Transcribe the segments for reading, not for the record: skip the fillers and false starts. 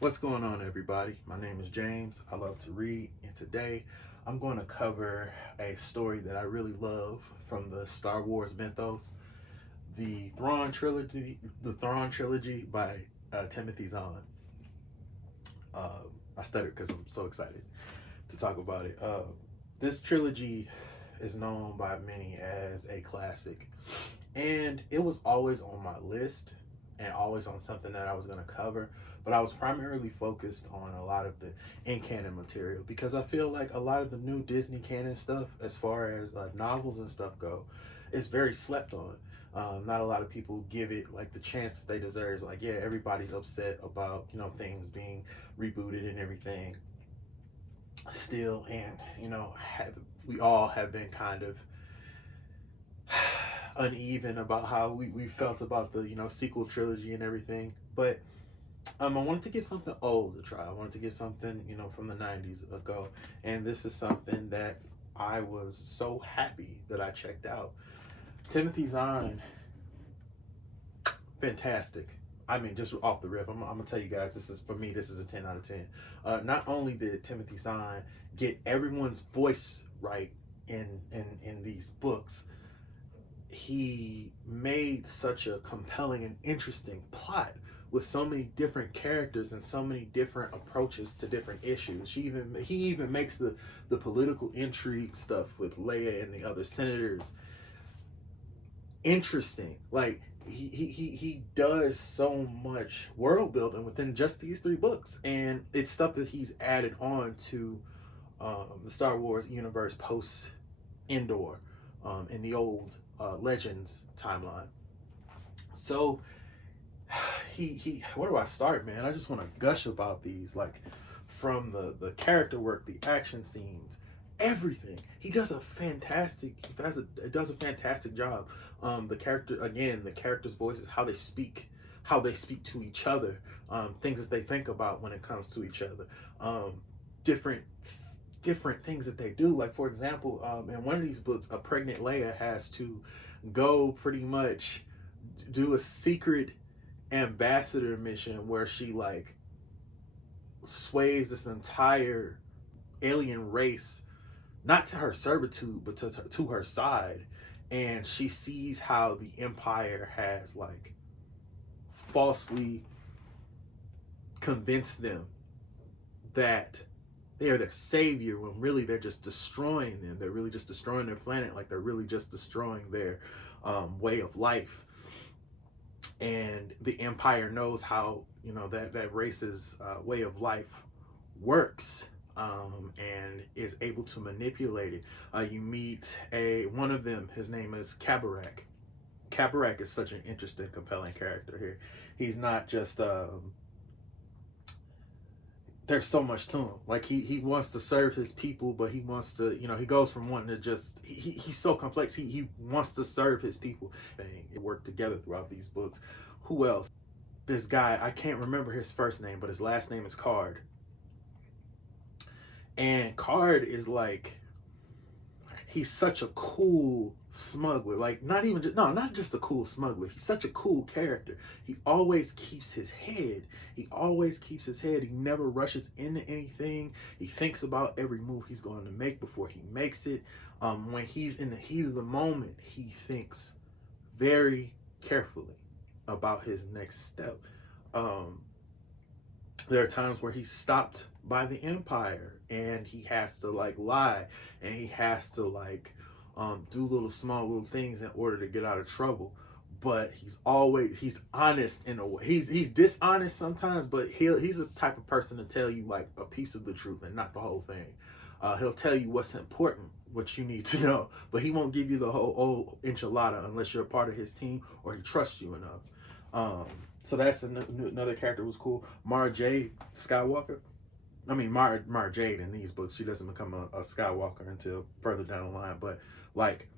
What's going on, everybody? My name is James. I love to read, and today I'm going to cover a story that I really love from the Star Wars mythos, the Thrawn Trilogy, by Timothy Zahn. I stuttered because I'm so excited to talk about it. This trilogy is known by many as a classic, and it was always on my list and always on something that I was going to cover. But I was primarily focused on a lot of the in canon material because I feel like a lot of the new Disney canon stuff, as far as novels and stuff go, is very slept on. Not a lot of people give it like the chance that they deserve. Like, yeah, everybody's upset about things being rebooted and everything still, and we all have been kind of uneven about how we felt about the sequel trilogy and everything. But I wanted to give something old a try. I wanted to give something from the 90s ago, and this is something that I was so happy that I checked out. Timothy Zahn, fantastic. I mean, just off the rip, I'm gonna tell you guys, this is, for me, this is a 10 out of 10. Not only did Timothy Zahn get everyone's voice right in these books, he made such a compelling and interesting plot with so many different characters and so many different approaches to different issues. He even makes the political intrigue stuff with Leia and the other senators interesting. Like, he does so much world building within just these three books, and it's stuff that he's added on to the Star Wars universe post Endor, in the old Legends timeline. So he where do I start, man? I just want to gush about these, like, from the character work, the action scenes, everything. He does a fantastic job. The characters' voices, how they speak to each other, things that they think about when it comes to each other, different things that they do. Like, for example, in one of these books, a pregnant Leia has to go pretty much do a secret ambassador mission where she, like, sways this entire alien race, not to her servitude, but to her side. And she sees how the Empire has, like, falsely convinced them that they are their savior, when really they're just destroying them. They're really just destroying their planet. Like, they're really just destroying their way of life. And the Empire knows how that race's way of life works, and is able to manipulate it. You meet one of them. His name is Kabarak. Kabarak is such an interesting, compelling character here. He's not just there's so much to him. Like, he wants to serve his people, but he wants to, he goes from wanting to just, he's so complex. He wants to serve his people. It worked together throughout these books. Who else? This guy, I can't remember his first name, but his last name is Card. And Card is like, he's such a cool smuggler. Like, not just a cool smuggler. He's such a cool character. He always keeps his head. He never rushes into anything. He thinks about every move he's going to make before he makes it. When he's in the heat of the moment, he thinks very carefully about his next step. There are times where he's stopped by the Empire and he has to, like, lie, and he has to, like, do small little things in order to get out of trouble. But he's honest in a way. He's dishonest sometimes, but he's the type of person to tell you, like, a piece of the truth and not the whole thing. He'll tell you what's important, what you need to know, but he won't give you the whole enchilada unless you're a part of his team or he trusts you enough. So that's another character who's cool. Mara Jade Skywalker. I mean, Mara Jade in these books, she doesn't become a Skywalker until further down the line. But, like,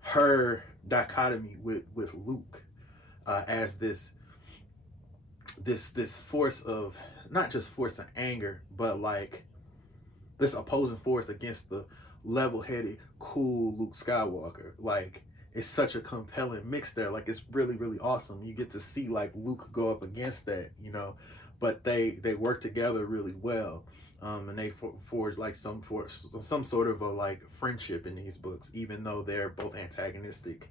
her dichotomy with Luke, as this force of, not just force of anger, but, like, this opposing force against the level-headed, cool Luke Skywalker. Like, it's such a compelling mix there. Like, it's really, really awesome. You get to see, like, Luke go up against that, but they work together really well. And they forge like some sort of a like friendship in these books, even though they're both antagonistic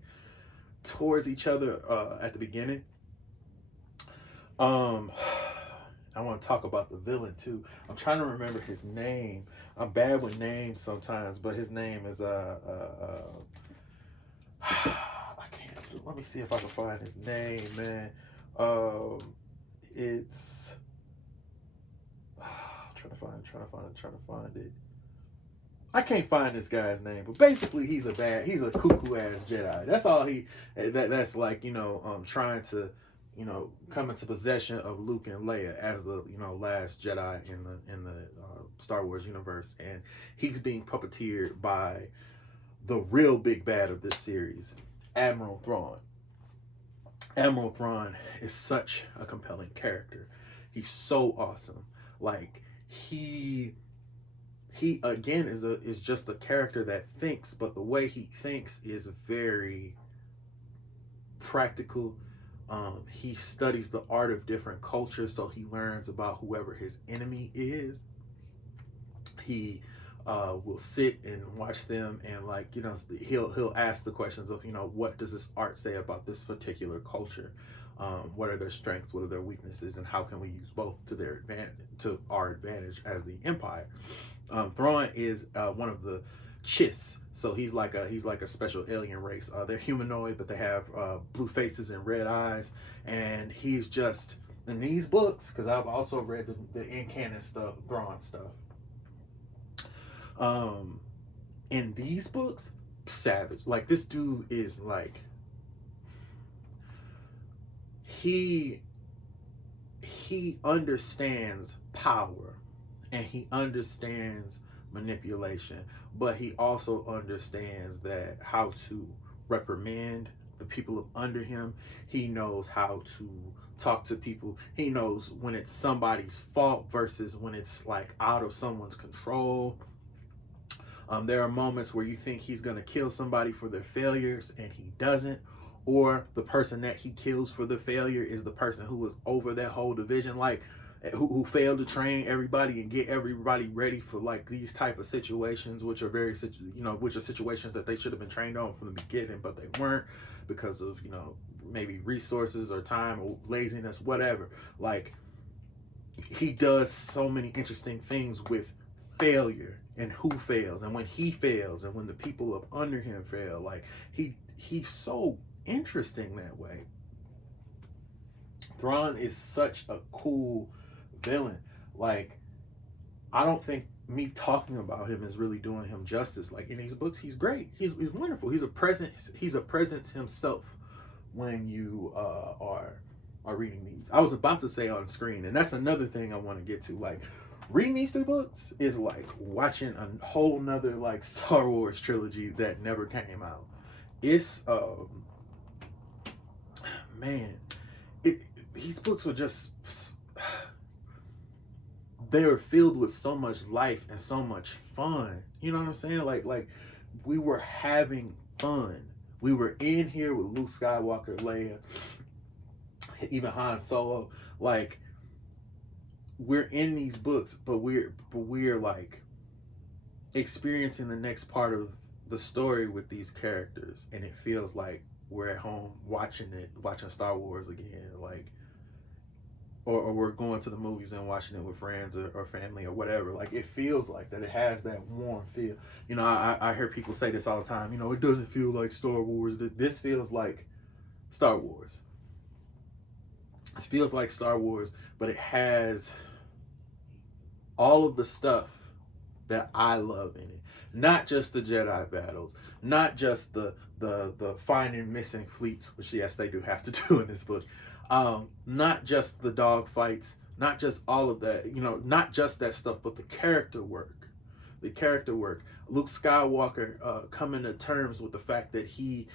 towards each other at the beginning. Um, I want to talk about the villain too. I'm trying to remember his name. I'm bad with names sometimes, but his name is I can't. Let me see if I can find his name, man. Um, it's trying to find it. I can't find this guy's name, but basically he's a cuckoo ass Jedi. That's all that's like, trying to, come into possession of Luke and Leia as the, last Jedi in the Star Wars universe, and he's being puppeteered by the real big bad of this series, Admiral Thrawn. Admiral Thrawn is such a compelling character. He's so awesome. Like he again is just a character that thinks, but the way he thinks is very practical. He studies the art of different cultures, so he learns about whoever his enemy is. He will sit and watch them, and like, he'll ask the questions of, what does this art say about this particular culture? What are their strengths? What are their weaknesses? And how can we use both to their advantage, to our advantage as the Empire? Thrawn is one of the Chiss, so he's like a special alien race. They're humanoid, but they have blue faces and red eyes, and he's just in these books, because I've also read the in canon stuff, Thrawn stuff. In these books, savage. Like, this dude is like, he understands power, and he understands manipulation, but he also understands that how to reprimand the people under him. He knows how to talk to people. He knows when it's somebody's fault versus when it's like out of someone's control. There are moments where you think he's going to kill somebody for their failures, and he doesn't. Or the person that he kills for the failure is the person who was over that whole division, like who failed to train everybody and get everybody ready for like these type of situations, which are which are situations that they should have been trained on from the beginning, but they weren't because of, maybe resources or time or laziness, whatever. Like, he does so many interesting things with failure and who fails and when he fails and when the people up under him fail. Like, he's so interesting that way. Thrawn is such a cool villain. Like, I don't think me talking about him is really doing him justice. Like, in these books, he's great. He's wonderful. He's a presence himself when you are reading these. I was about to say on screen, and that's another thing I want to get to. Like, reading these 3 books is like watching a whole nother like Star Wars trilogy that never came out. It's man, these books were just, they were filled with so much life and so much fun. You know what I'm saying? Like we were having fun. We were in here with Luke Skywalker, Leia, even Han Solo. Like, we're in these books, but we're like experiencing the next part of the story with these characters, and it feels like we're at home watching Star Wars again, like, or we're going to the movies and watching it with friends or family or whatever. Like, it feels like that. It has that warm feel. I hear people say this all the time. It doesn't feel like Star Wars. This feels like Star Wars. It feels like Star Wars, but it has all of the stuff that I love in it. Not just the Jedi battles, not just the finding missing fleets, which yes, they do have to do in this book. Not just the dog fights, not just all of that, not just that stuff, but the character work. Luke Skywalker coming to terms with the fact that he,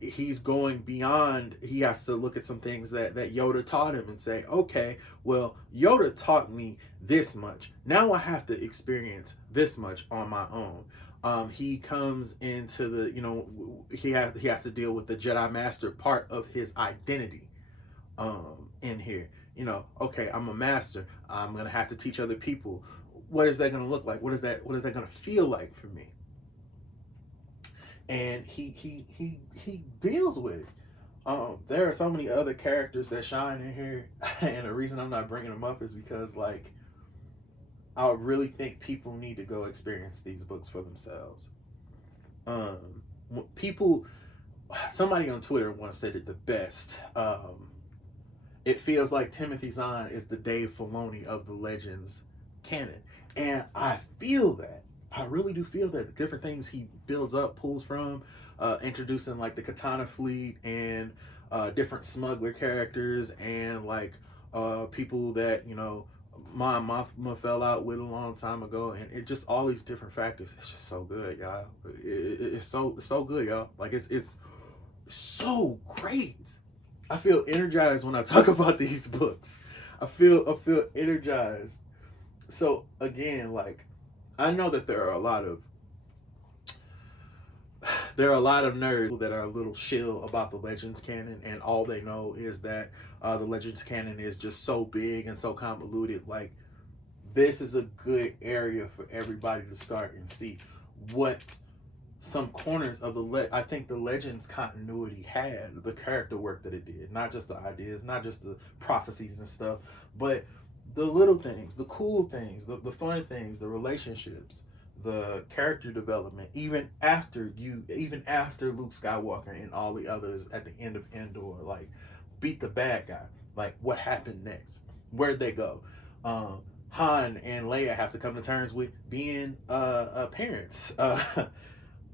he's going beyond. He has to look at some things that Yoda taught him and say, okay, well, Yoda taught me this much. Now I have to experience this much on my own. He comes into the, he has to deal with the Jedi Master part of his identity in here. You know, okay, I'm a master. I'm gonna have to teach other people. What is that gonna look like? What is that gonna feel like for me? And he deals with it. There are so many other characters that shine in here, and the reason I'm not bringing them up is because, like, I really think people need to go experience these books for themselves. People, somebody on Twitter once said it the best. It feels like Timothy Zahn is the Dave Filoni of the Legends canon, and I feel that. I really do feel that the different things he builds up, pulls from, introducing like the Katana fleet and different smuggler characters and like people that, you know, my Mothma fell out with a long time ago, and it just all these different factors. It's just so good, y'all. It's so good, y'all. Like it's so great. I feel energized when I talk about these books. I feel energized. So again, like, I know that there are a lot of nerds that are a little shill about the Legends canon, and all they know is that the Legends canon is just so big and so convoluted. Like, this is a good area for everybody to start and see what some corners of I think the Legends continuity had, the character work that it did, not just the ideas, not just the prophecies and stuff, but the little things, the cool things, the fun things, the relationships, the character development, even after Luke Skywalker and all the others at the end of Endor, like, beat the bad guy. Like, what happened next? Where'd they go? Han and Leia have to come to terms with being parents.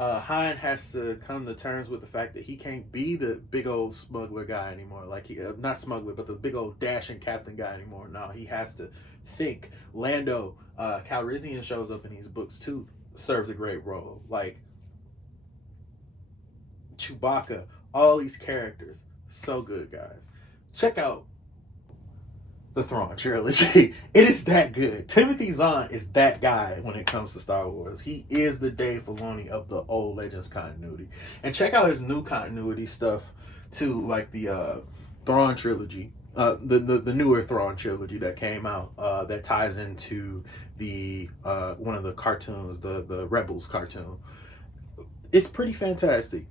Han has to come to terms with the fact that he can't be the big old smuggler guy anymore. Like, he, not smuggler, but the big old dashing captain guy anymore. No, he has to think. Lando Calrissian shows up in these books too, serves a great role. Like, Chewbacca, all these characters, so good, guys. Check out the Thrawn Trilogy. It is that good. Timothy Zahn is that guy when it comes to Star Wars. He is the Dave Filoni of the old Legends continuity. And check out his new continuity stuff too, like the Thrawn Trilogy. The newer Thrawn Trilogy that came out that ties into the one of the cartoons, the Rebels cartoon. It's pretty fantastic.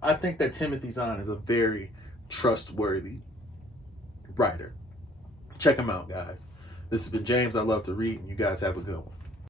I think that Timothy Zahn is a very trustworthy writer. Check him out, guys. This has been James. I love to read, and you guys have a good one.